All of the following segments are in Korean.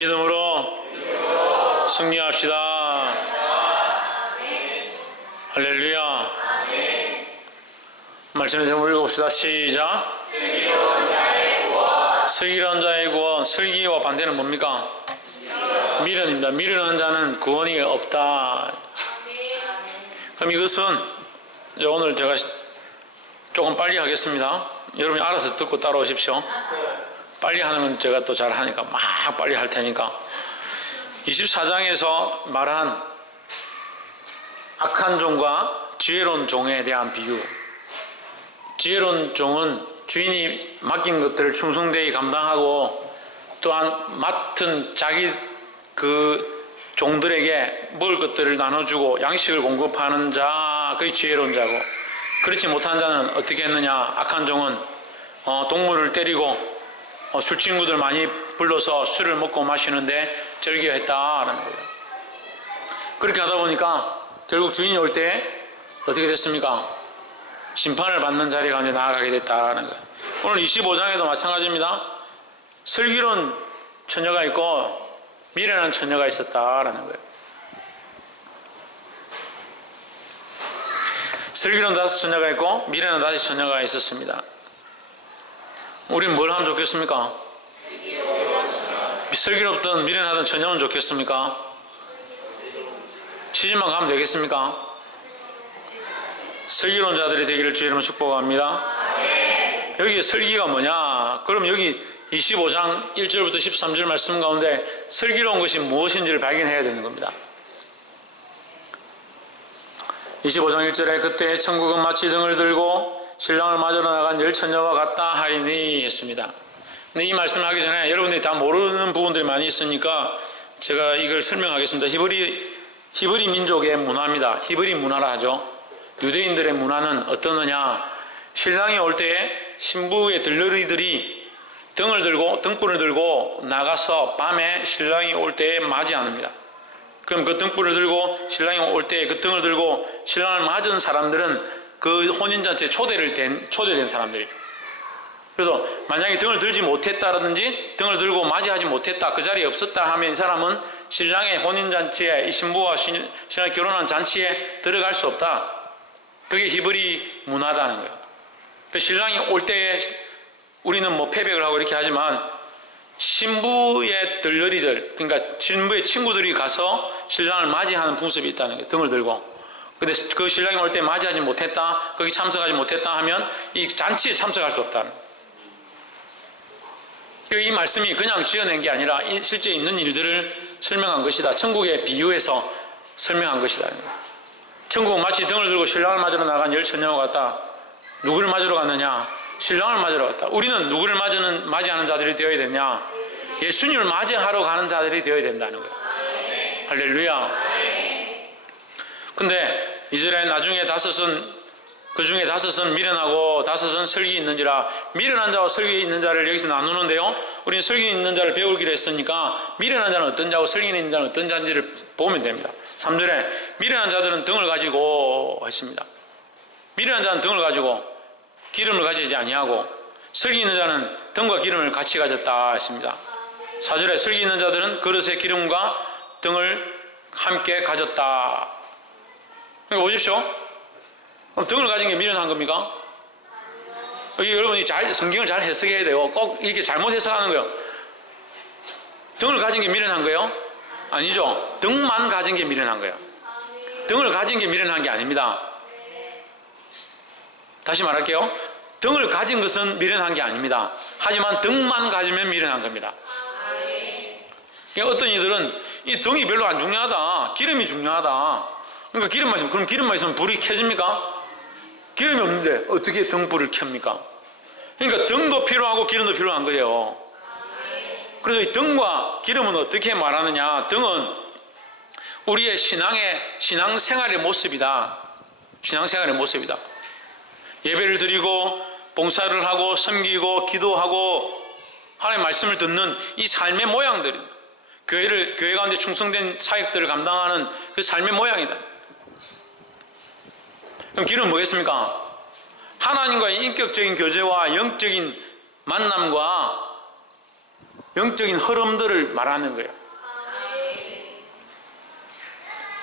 믿음으로 승리합시다. 할렐루야. 말씀을 제목 읽읍시다. 시작. 슬기로운 자의 구원. 슬기와 반대는 뭡니까? 미련입니다. 미련한 자는 구원이 없다. 그럼 이것은 오늘 제가 조금 빨리 하겠습니다. 여러분이 알아서 듣고 따라오십시오. 빨리 하는 건 제가 또 잘 하니까 막 빨리 할 테니까. 24장에서 말한 악한 종과 지혜로운 종에 대한 비유. 지혜로운 종은 주인이 맡긴 것들을 충성되이 감당하고 또한 맡은 자기 그 종들에게 먹을 것들을 나눠주고 양식을 공급하는 자, 그게 지혜로운 자고, 그렇지 못한 자는 어떻게 했느냐. 악한 종은 동물을 때리고 술 친구들 많이 불러서 술을 먹고 마시는데 즐겨했다라는 거예요. 그렇게 하다 보니까 결국 주인이 올 때 어떻게 됐습니까? 심판을 받는 자리 가운데 나아가게 됐다는 거예요. 오늘 25장에도 마찬가지입니다. 슬기로운 처녀가 있고 미련한 처녀가 있었다라는 거예요. 슬기로운 5처녀가 있고 미련한 5처녀가 있었습니다. 우린 뭘 하면 좋겠습니까? 슬기롭던 미련하던 처녀는 좋겠습니까? 시집만 가면 되겠습니까? 슬기로운 자들이 되기를 주의 이름으로 축복합니다. 여기에 슬기가 뭐냐? 그럼 여기 25장 1절부터 13절 말씀 가운데 슬기로운 것이 무엇인지를 발견해야 되는 겁니다. 25장 1절에 그때 천국은 마치 등을 들고 신랑을 맞으러 나간 10처녀와 같다 하리니 했습니다. 근데 이 말씀을 하기 전에 여러분들이 다 모르는 부분들이 많이 있으니까 제가 이걸 설명하겠습니다. 히브리 민족의 문화입니다. 히브리 문화라 하죠. 유대인들의 문화는 어떠느냐. 신랑이 올 때에 신부의 들러리들이 등불을 들고 나가서 밤에 신랑이 올 때에 맞이합니다. 그럼 그 등불을 들고 신랑이 올 때에 그 등을 들고 신랑을 맞은 사람들은 그 혼인잔치에 초대된 사람들이에요. 그래서 만약에 등을 들지 못했다라든지 등을 들고 맞이하지 못했다, 그 자리에 없었다 하면 이 사람은 신랑의 혼인잔치에, 이 신부와 신랑이 결혼한 잔치에 들어갈 수 없다. 그게 히브리 문화다는 거예요. 그러니까 신랑이 올 때에 우리는 뭐 패백을 하고 이렇게 하지만 신부의 들러리들, 그러니까 신부의 친구들이 가서 신랑을 맞이하는 풍습이 있다는 거예요. 등을 들고. 근데 그 신랑이 올 때 맞이하지 못했다, 거기 참석하지 못했다 하면 이 잔치에 참석할 수 없다는 거예요. 이 말씀이 그냥 지어낸 게 아니라 실제 있는 일들을 설명한 것이다. 천국의 비유에서 설명한 것이다. 천국은 마치 등을 들고 신랑을 맞으러 나간 10처녀와 같다. 누구를 맞으러 갔느냐? 신랑을 맞으러 갔다. 우리는 누구를 맞이하는 자들이 되어야 되냐? 예수님을 맞이하러 가는 자들이 되어야 된다는 거예요. 할렐루야. 근데 이절에 나중에 5은, 그 중에 5은 미련하고 5은 슬기 있는지라, 미련한 자와 슬기 있는 자를 여기서 나누는데요, 우리는 슬기 있는 자를 배우기로 했으니까 미련한 자는 어떤 자고 슬기 있는 자는 어떤 자인지를 보면 됩니다. 3절에 미련한 자들은 등을 가지고 했습니다. 미련한 자는 등을 가지고 기름을 가지지 아니하고 슬기 있는 자는 등과 기름을 같이 가졌다 했습니다. 4절에 슬기 있는 자들은 그릇에 기름과 등을 함께 가졌다. 그러니까 보십시오. 그럼 등을 가진 게 미련한 겁니까? 여기 여러분이 성경을 잘 해석해야 돼요. 꼭 이렇게 잘못 해석하는 거예요. 등을 가진 게 미련한 거예요? 아니죠. 등만 가진 게 미련한 거예요. 등을 가진 게 미련한 게 아닙니다. 다시 말할게요. 등을 가진 것은 미련한 게 아닙니다. 하지만 등만 가지면 미련한 겁니다. 그러니까 어떤 이들은 이 등이 별로 안 중요하다, 기름이 중요하다. 그러니까 기름만 있으면, 그럼 기름만 있으면 불이 켜집니까? 기름이 없는데 어떻게 등불을 켭니까? 그러니까 등도 필요하고 기름도 필요한 거예요. 그래서 이 등과 기름은 어떻게 말하느냐? 등은 우리의 신앙생활의 모습이다. 신앙생활의 모습이다. 예배를 드리고 봉사를 하고 섬기고 기도하고 하나님의 말씀을 듣는 이 삶의 모양들이, 교회 가운데 충성된 사역들을 감당하는 그 삶의 모양이다. 그럼 기름은 뭐겠습니까? 하나님과의 인격적인 교제와 영적인 만남과 영적인 흐름들을 말하는 거예요.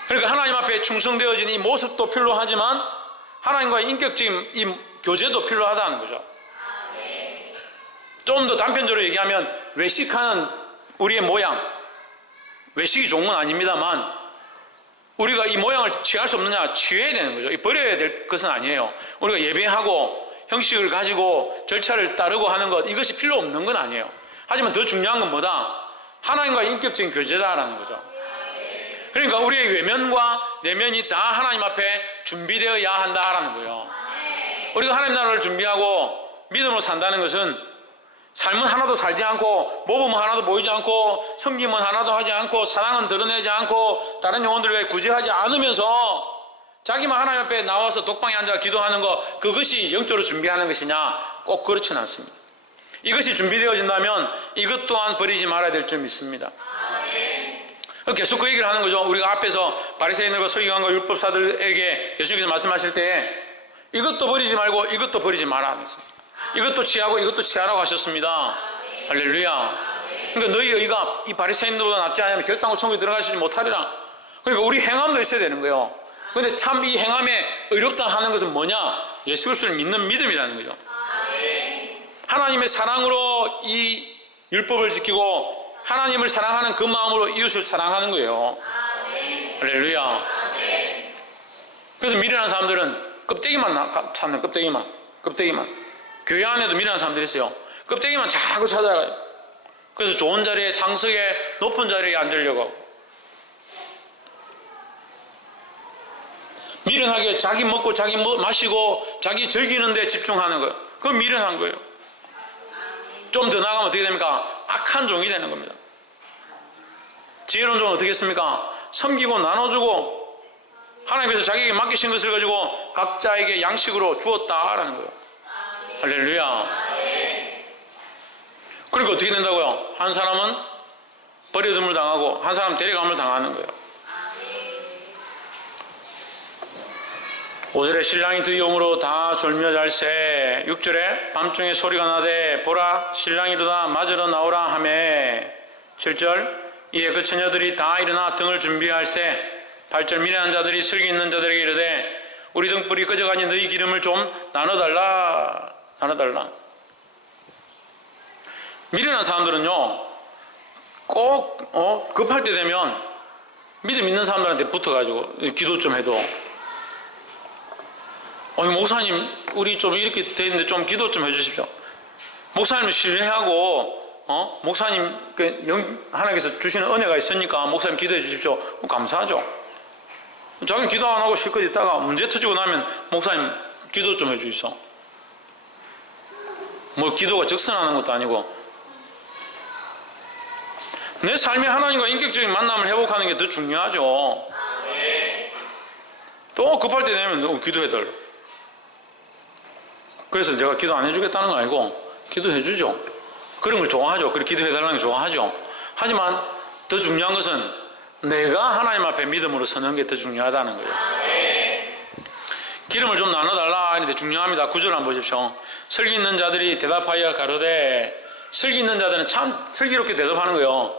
그러니까 하나님 앞에 충성되어진 이 모습도 필요하지만 하나님과의 인격적인 이 교제도 필요하다는 거죠. 좀 더 단편적으로 얘기하면 외식하는 우리의 모양, 외식이 좋은 건 아닙니다만 우리가 이 모양을 취할 수 없느냐? 취해야 되는 거죠. 버려야 될 것은 아니에요. 우리가 예배하고 형식을 가지고 절차를 따르고 하는 것, 이것이 필요 없는 건 아니에요. 하지만 더 중요한 건 뭐다? 하나님과의 인격적인 교제다라는 거죠. 그러니까 우리의 외면과 내면이 다 하나님 앞에 준비되어야 한다라는 거예요. 우리가 하나님 나라를 준비하고 믿음으로 산다는 것은 삶은 하나도 살지 않고 모범은 하나도 보이지 않고 섬김은 하나도 하지 않고 사랑은 드러내지 않고 다른 영혼들 외에 구제하지 않으면서 자기만 하나님 앞에 나와서 독방에 앉아 기도하는 것, 그것이 영적으로 준비하는 것이냐? 꼭 그렇지는 않습니다. 이것이 준비되어진다면 이것 또한 버리지 말아야 될 점 있습니다. 계속 그 얘기를 하는 거죠. 우리가 앞에서 바리새인들과 서기관과 율법사들에게 예수님께서 말씀하실 때 이것도 버리지 말고 이것도 버리지 마라 하셨습니다. 이것도 취하고 이것도 취하라고 하셨습니다. 할렐루야. 그러니까 너희 의가 이 바리새인들보다 낫지 않으면 결단코 천국에 들어가시지 못하리라. 그러니까 우리 행함도 있어야 되는 거예요. 그런데 참 이 행함에 의롭다 하는 것은 뭐냐? 예수 그리스도를 믿는 믿음이라는 거죠. 하나님의 사랑으로 이 율법을 지키고 하나님을 사랑하는 그 마음으로 이웃을 사랑하는 거예요. 할렐루야. 그래서 미련한 사람들은 껍데기만 찾는, 껍데기만. 교회 안에도 미련한 사람들이 있어요. 껍데기만 자꾸 찾아가요. 그래서 좋은 자리에, 상석에, 높은 자리에 앉으려고 하고. 미련하게 자기 먹고 자기 마시고 자기 즐기는 데 집중하는 거예요. 그건 미련한 거예요. 좀 더 나가면 어떻게 됩니까? 악한 종이 되는 겁니다. 지혜로운 종은 어떻게 했습니까? 섬기고 나눠주고 하나님께서 자기에게 맡기신 것을 가지고 각자에게 양식으로 주었다라는 거예요. 할렐루야. 그러니까 어떻게 된다고요? 한 사람은 버려둠을 당하고 한 사람은 데려감을 당하는 거예요. 5절에 신랑이 두 영으로 다 졸며 잘새, 6절에 밤중에 소리가 나되 보라 신랑이 이르다 맞으러 나오라 하매, 7절 이에 그 처녀들이 다 일어나 등을 준비할새, 8절 미련한 자들이 슬기 있는 자들에게 이르되 우리 등불이 꺼져가니 너희 기름을 좀 나눠달라. 미련한 사람들은요 꼭 급할 때 되면 믿음 있는 사람들한테 붙어가지고 기도 좀 해도 목사님 우리 좀 이렇게 돼 있는데 좀 기도 좀 해주십시오. 목사님을 신뢰하고 목사님 하나님께서 주시는 은혜가 있으니까 목사님 기도해 주십시오. 감사하죠. 자기는 기도 안 하고 실컷 있다가 문제 터지고 나면 목사님 기도 좀 해주십시오. 뭐 기도가 적선하는 것도 아니고 내 삶에 하나님과 인격적인 만남을 회복하는 게 더 중요하죠. 또 급할 때 되면 기도해달라. 그래서 제가 기도 안 해주겠다는 거 아니고 기도해주죠. 그런 걸 좋아하죠. 그렇게 기도해달라는 걸 좋아하죠. 하지만 더 중요한 것은 내가 하나님 앞에 믿음으로 서는 게 더 중요하다는 거예요. 기름을 좀 나눠달라 하는데 중요합니다. 9절 한번 보십시오. 슬기 있는 자들이 대답하여 가로되, 슬기 있는 자들은 참 슬기롭게 대답하는 거예요.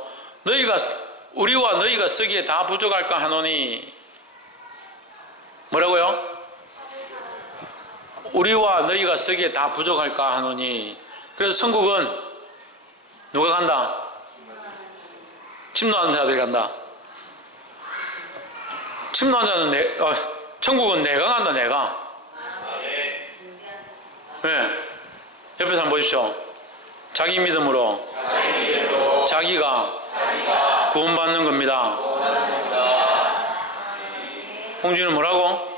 우리와 너희가 쓰기에 다 부족할까 하노니. 뭐라고요? 우리와 너희가 쓰기에 다 부족할까 하노니. 그래서 천국은 누가 간다? 침노하는 자들이 간다. 침노하는 자는 천국은 내가 간다. 내가. 네. 옆에서 한번 보십시오. 자기 믿음으로 자기가 구원받는 겁니다. 홍준은 뭐라고?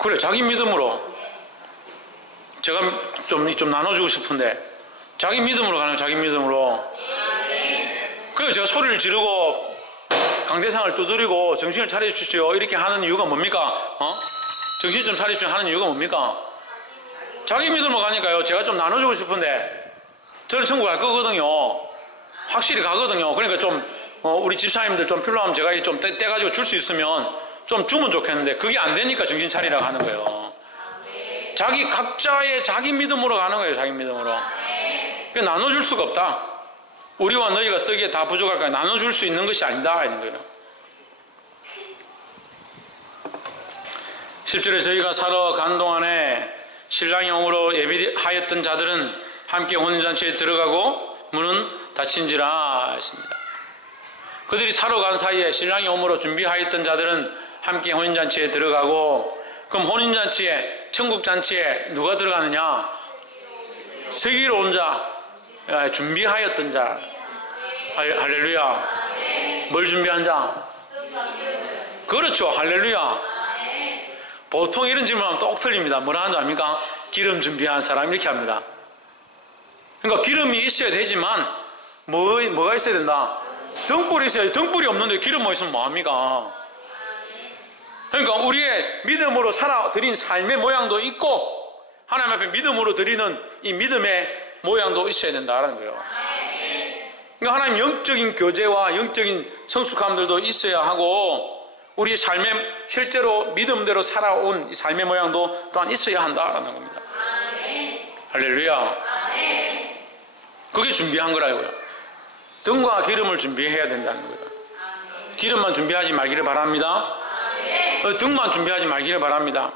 그래, 자기 믿음으로. 제가 좀 나눠주고 싶은데 자기 믿음으로 가는 거예요. 자기 믿음으로. 그래서 제가 소리를 지르고 강대상을 두드리고 정신을 차려주십시오 이렇게 하는 이유가 뭡니까? 정신 좀 차려주십시오 하는 이유가 뭡니까? 자기 믿음으로 가니까요. 제가 좀 나눠주고 싶은데 저는 천국 갈 거거든요. 확실히 가거든요. 그러니까 좀 우리 집사님들 좀 필요하면 제가 좀 떼가지고 줄 수 있으면 좀 주면 좋겠는데 그게 안 되니까 정신 차리라고 하는 거예요. 각자의 자기 믿음으로 가는 거예요. 자기 믿음으로. 나눠줄 수가 없다. 우리와 너희가 쓰기에 다 부족할까 나눠줄 수 있는 것이 아니다 이런 거예요. 10절에 저희가 살아간 동안에 신랑이 오므로 예비하였던 자들은 함께 혼인잔치에 들어가고 문은 닫힌지라 했습니다. 그들이 살아간 사이에 신랑이 오므로 준비하였던 자들은 함께 혼인잔치에 들어가고, 그럼 혼인잔치에, 천국잔치에 누가 들어가느냐? 세기로 온 자, 준비하였던 자. 할렐루야. 뭘 준비한 자? 그렇죠. 할렐루야. 보통 이런 질문하면 똑 틀립니다. 뭐라 하는 줄 압니까? 기름 준비한 사람 이렇게 합니다. 그러니까 기름이 있어야 되지만 뭐가 있어야 된다? 등불이 있어야지. 등불이 없는데 기름만 있으면 뭐합니까? 그러니까 우리의 믿음으로 드린 삶의 모양도 있고 하나님 앞에 믿음으로 드리는 이 믿음의 모양도 있어야 된다는 거예요. 그러니까 하나님 영적인 교제와 영적인 성숙함들도 있어야 하고 우리 삶의 실제로 믿음대로 살아온 이 삶의 모양도 또한 있어야 한다는 겁니다. 할렐루야. 그게 준비한 거라고요. 등과 기름을 준비해야 된다는 거예요. 기름만 준비하지 말기를 바랍니다. 등만 준비하지 말기를 바랍니다.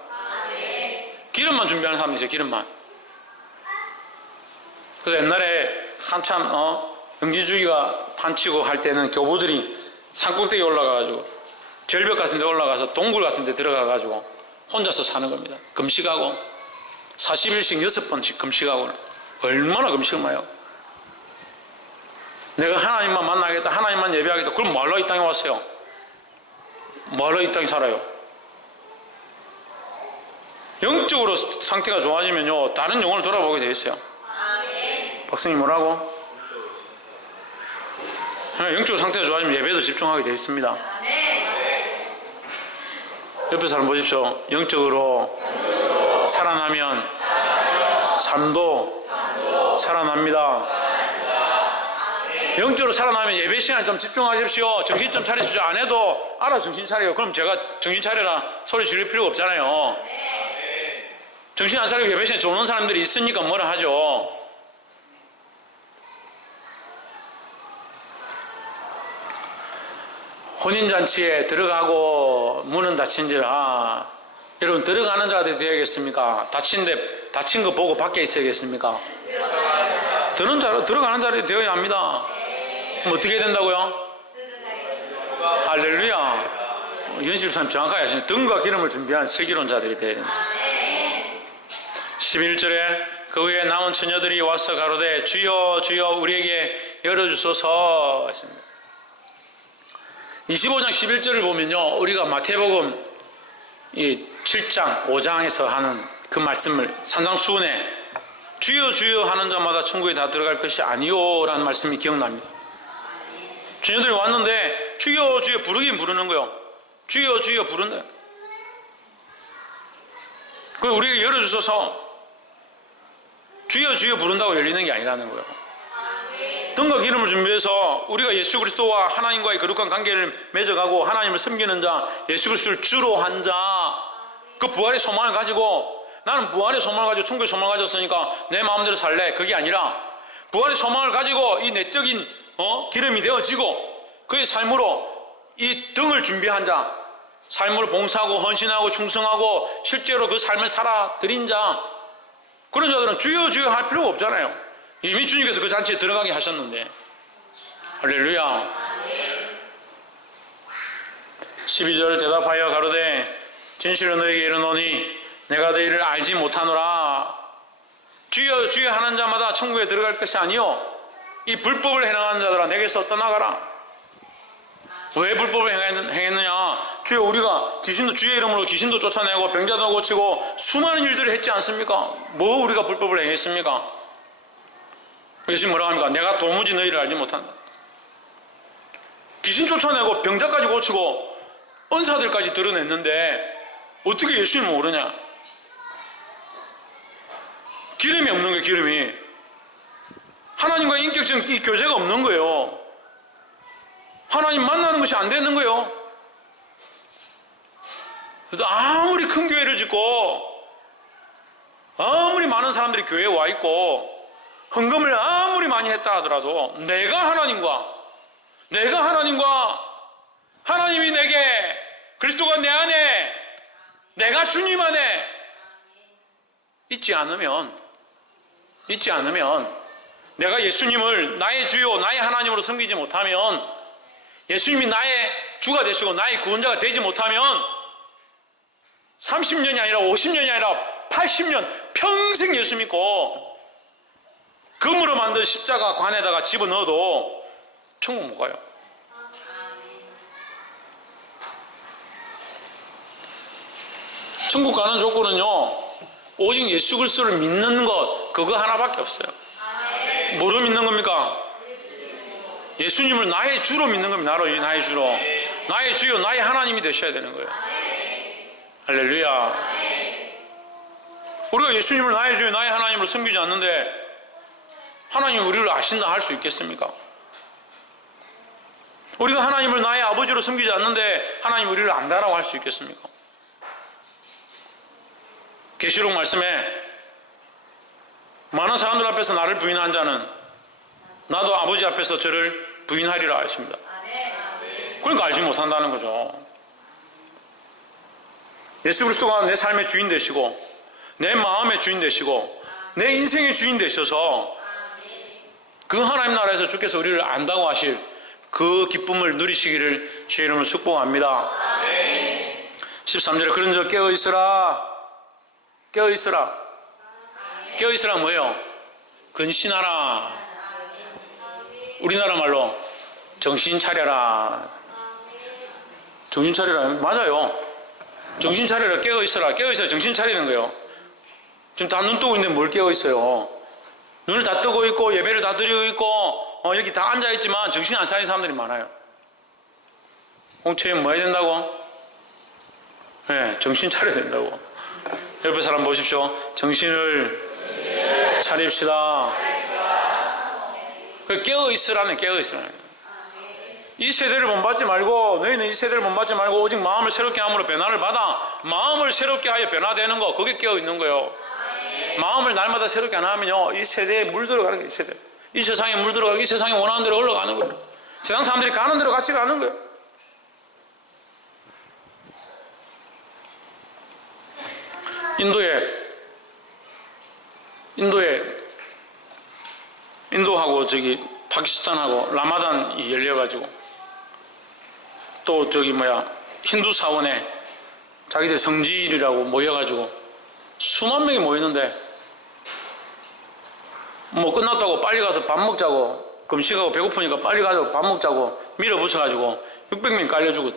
기름만 준비하는 사람이 있어요. 기름만. 그래서 옛날에 한참 영지주의가 판치고 할 때는 교부들이 산꼭대기에 올라가가지고 절벽 같은 데 올라가서 동굴 같은 데 들어가가지고 혼자서 사는 겁니다. 금식하고 40일씩 6번씩 금식하고. 얼마나 금식을 많이 하고. 내가 하나님만 만나겠다, 하나님만 예배하겠다. 그럼 뭐하러 이 땅에 왔어요? 뭐하러 이 땅에 살아요? 영적으로 상태가 좋아지면요 다른 영혼을 돌아보게 되어 있어요. 박사님 뭐라고? 영적으로 상태가 좋아지면 예배도 집중하게 되어 있습니다. 옆에 사람 보십시오. 영적으로 살아나면 삶도 살아납니다. 영적으로 살아나면 예배 시간에 좀 집중하십시오. 정신 좀 차리십시오. 안 해도 알아 정신 차려요. 그럼 제가 정신 차려라 소리 지를 필요가 없잖아요. 정신 안 차리고 예배 시간에 조는 사람들이 있으니까 뭐라 하죠. 혼인잔치에 들어가고 문은 닫힌지라. 여러분 들어가는 자가 되어야겠습니까? 닫힌 거 보고 밖에 있어야겠습니까? 들어가는 자리 되어야 합니다. 그럼 어떻게 해야 된다고요? 할렐루야. 연실사님 정확하게 하시네. 등과 기름을 준비한 슬기론자들이 되어야 됩니다. 11절에 그 후에 남은 처녀들이 와서 가로되 주여 주여 우리에게 열어주소서 했습니다. 25장 11절을 보면요 우리가 마태복음 이 7장 5장에서 하는 그 말씀을 산상수훈에 주여 주여 하는 자마다 천국에 다 들어갈 것이 아니요 라는 말씀이 기억납니다. 주녀들이 왔는데 주여 주여 부르긴 부르는 거예요. 주여 주여 부른다. 그걸 우리에게 열어주셔서 주여 주여 부른다고 열리는 게 아니라는 거예요. 등과 기름을 준비해서 우리가 예수 그리스도와 하나님과의 거룩한 관계를 맺어가고 하나님을 섬기는 자, 예수 그리스도를 주로 한 자, 그 부활의 소망을 가지고 나는 부활의 소망을 가지고 천국의 소망을 가졌으니까 내 마음대로 살래. 그게 아니라 부활의 소망을 가지고 이 내적인 기름이 되어지고 그의 삶으로 이 등을 준비한 자, 삶을 봉사하고 헌신하고 충성하고 실제로 그 삶을 살아들인 자, 그런 자들은 주여 주여 할 필요가 없잖아요. 이미 주님께서 그 잔치에 들어가게 하셨는데. 할렐루야. 12절 대답하여 가로되 진실로 너에게 이르노니 내가 너희를 알지 못하노라. 주여 주여 하는 자마다 천국에 들어갈 것이 아니요 이 불법을 행하는 자들아 내게서 떠나가라. 왜 불법을 행했느냐? 주여 우리가 주의 이름으로 귀신도 쫓아내고 병자도 고치고 수많은 일들을 했지 않습니까? 뭐 우리가 불법을 행했습니까? 예수님 뭐라고 합니까? 내가 도무지 너희를 알지 못한다. 귀신 쫓아내고 병자까지 고치고 은사들까지 드러냈는데 어떻게 예수님을 모르냐? 기름이 없는 거예요. 기름이. 하나님과 인격적인 이 교제가 없는 거예요. 하나님 만나는 것이 안 되는 거예요. 그래서 아무리 큰 교회를 짓고 아무리 많은 사람들이 교회에 와 있고 헌금을 아무리 많이 했다 하더라도 내가 하나님과 하나님이 내게, 그리스도가 내 안에, 내가 주님 안에 있지 않으면 내가 예수님을 나의 주요 나의 하나님으로 섬기지 못하면, 예수님이 나의 주가 되시고 나의 구원자가 되지 못하면 30년이 아니라 50년이 아니라 80년 평생 예수 믿고 금으로 만든 십자가 관에다가 집어넣어도 천국 못 가요. 천국 가는 조건은요, 오직 예수 그리스도를 믿는 것, 그거 하나밖에 없어요. 뭐로 믿는 겁니까? 예수님을 나의 주로 믿는 겁니다. 나의 주로. 나의 주요 나의 하나님이 되셔야 되는 거예요. 할렐루야. 우리가 예수님을 나의 주요 나의 하나님으로 섬기지 않는데 하나님이 우리를 아신다 할 수 있겠습니까? 우리가 하나님을 나의 아버지로 섬기지 않는데 하나님이 우리를 안다라고 할 수 있겠습니까? 계시록 말씀에 많은 사람들 앞에서 나를 부인한 자는 나도 아버지 앞에서 저를 부인하리라 했습니다. 그러니까 알지 못한다는 거죠. 예수 그리스도가 내 삶의 주인 되시고 내 마음의 주인 되시고 내 인생의 주인 되셔서 그 하나님 나라에서 주께서 우리를 안다고 하실 그 기쁨을 누리시기를 주의 이름으로 축복합니다. 13절에 그런즉 깨어있으라. 깨어있으라 뭐예요? 근신하라. 우리나라 말로 정신 차려라. 정신 차려라. 맞아요. 정신 차려라. 깨어있어라. 깨어있어야 정신 차리는 거예요. 지금 다 눈 뜨고 있는데 뭘 깨어있어요? 눈을 다 뜨고 있고 예배를 다 드리고 있고 여기 다 앉아있지만 정신이 안 차리는 사람들이 많아요. 홍채에 뭐 해야 된다고? 네, 정신 차려야 된다고. 옆에 사람 보십시오. 정신을 차립시다. 깨어있으라는 깨어있으라는. 이 세대를 본받지 말고, 너희는 이 세대를 본받지 말고 오직 마음을 새롭게 함으로 변화를 받아. 마음을 새롭게 하여 변화되는 거, 그게 깨어있는 거예요. 마음을 날마다 새롭게 안 하면요, 이 세대에 물들어가는 거예요. 이 세대, 이 세상에 물들어가고 이 세상에 원하는 대로 흘러가는 거예요. 세상 사람들이 가는 대로 같이 가는 거예요. 인도하고 저기 파키스탄하고 라마단이 열려가지고 또 저기 힌두 사원에 자기들 성지일이라고 모여가지고 수만 명이 모이는데 뭐 끝났다고 빨리 가서 밥 먹자고, 금식하고 배고프니까 빨리 가서 밥 먹자고 밀어붙여가지고 600명 깔려 죽었다.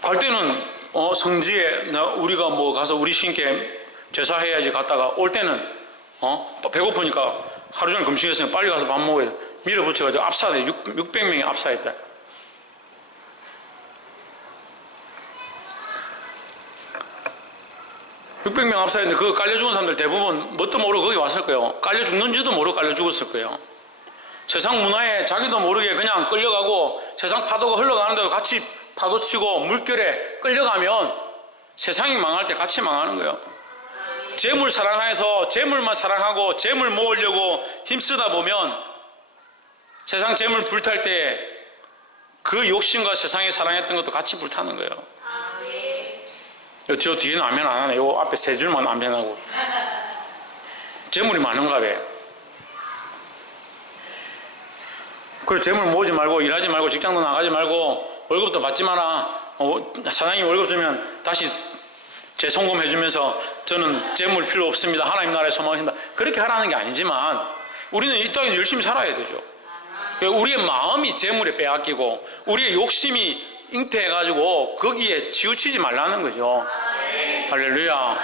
갈 때는 성지에 우리가 뭐 가서 우리 신께 제사해야지 갔다가 올 때는 배고프니까 하루 종일 금식했으니까 빨리 가서 밥 먹어야 돼. 밀어붙여가지고 압사돼. 600명이 압사했다. (600명) 압사했는데 그거 깔려 죽은 사람들 대부분 뭣도 모르고 거기 왔을 거예요. 깔려 죽는지도 모르고 깔려 죽었을 거예요. 세상 문화에 자기도 모르게 그냥 끌려가고 세상 파도가 흘러가는 대로 같이 파도 치고 물결에 끌려가면 세상이 망할 때 같이 망하는 거예요. 재물 사랑해서 재물만 사랑하고 재물 모으려고 힘쓰다 보면 세상 재물 불탈 때 그 욕심과 세상에 사랑했던 것도 같이 불타는 거예요. 저 뒤에는 아멘 안 하네. 요 앞에 세 줄만 아멘하고. 재물이 많은가 봐. 그래, 재물 모으지 말고 일하지 말고 직장도 나가지 말고 월급도 받지 마라. 사장님이 월급 주면 다시 재송금해 주면서 저는 재물 필요 없습니다. 하나님 나라에 소망하신다. 그렇게 하라는 게 아니지만 우리는 이 땅에서 열심히 살아야 되죠. 우리의 마음이 재물에 빼앗기고 우리의 욕심이 잉태해가지고 거기에 치우치지 말라는 거죠. 할렐루야.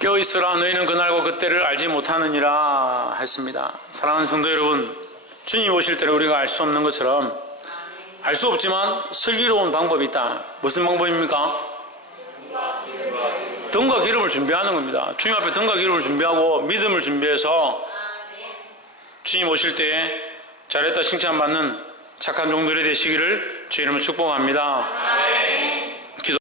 깨어있으라. 너희는 그날과 그때를 알지 못하느니라 했습니다. 사랑하는 성도 여러분, 주님 오실 때를 우리가 알 수 없는 것처럼 알 수 없지만 슬기로운 방법이 있다. 무슨 방법입니까? 등과 기름을 준비하는 겁니다. 주님 앞에 등과 기름을 준비하고 믿음을 준비해서 주님 오실 때에 잘했다 칭찬받는 착한 종들이 되시기를 주의 이름으로 축복합니다.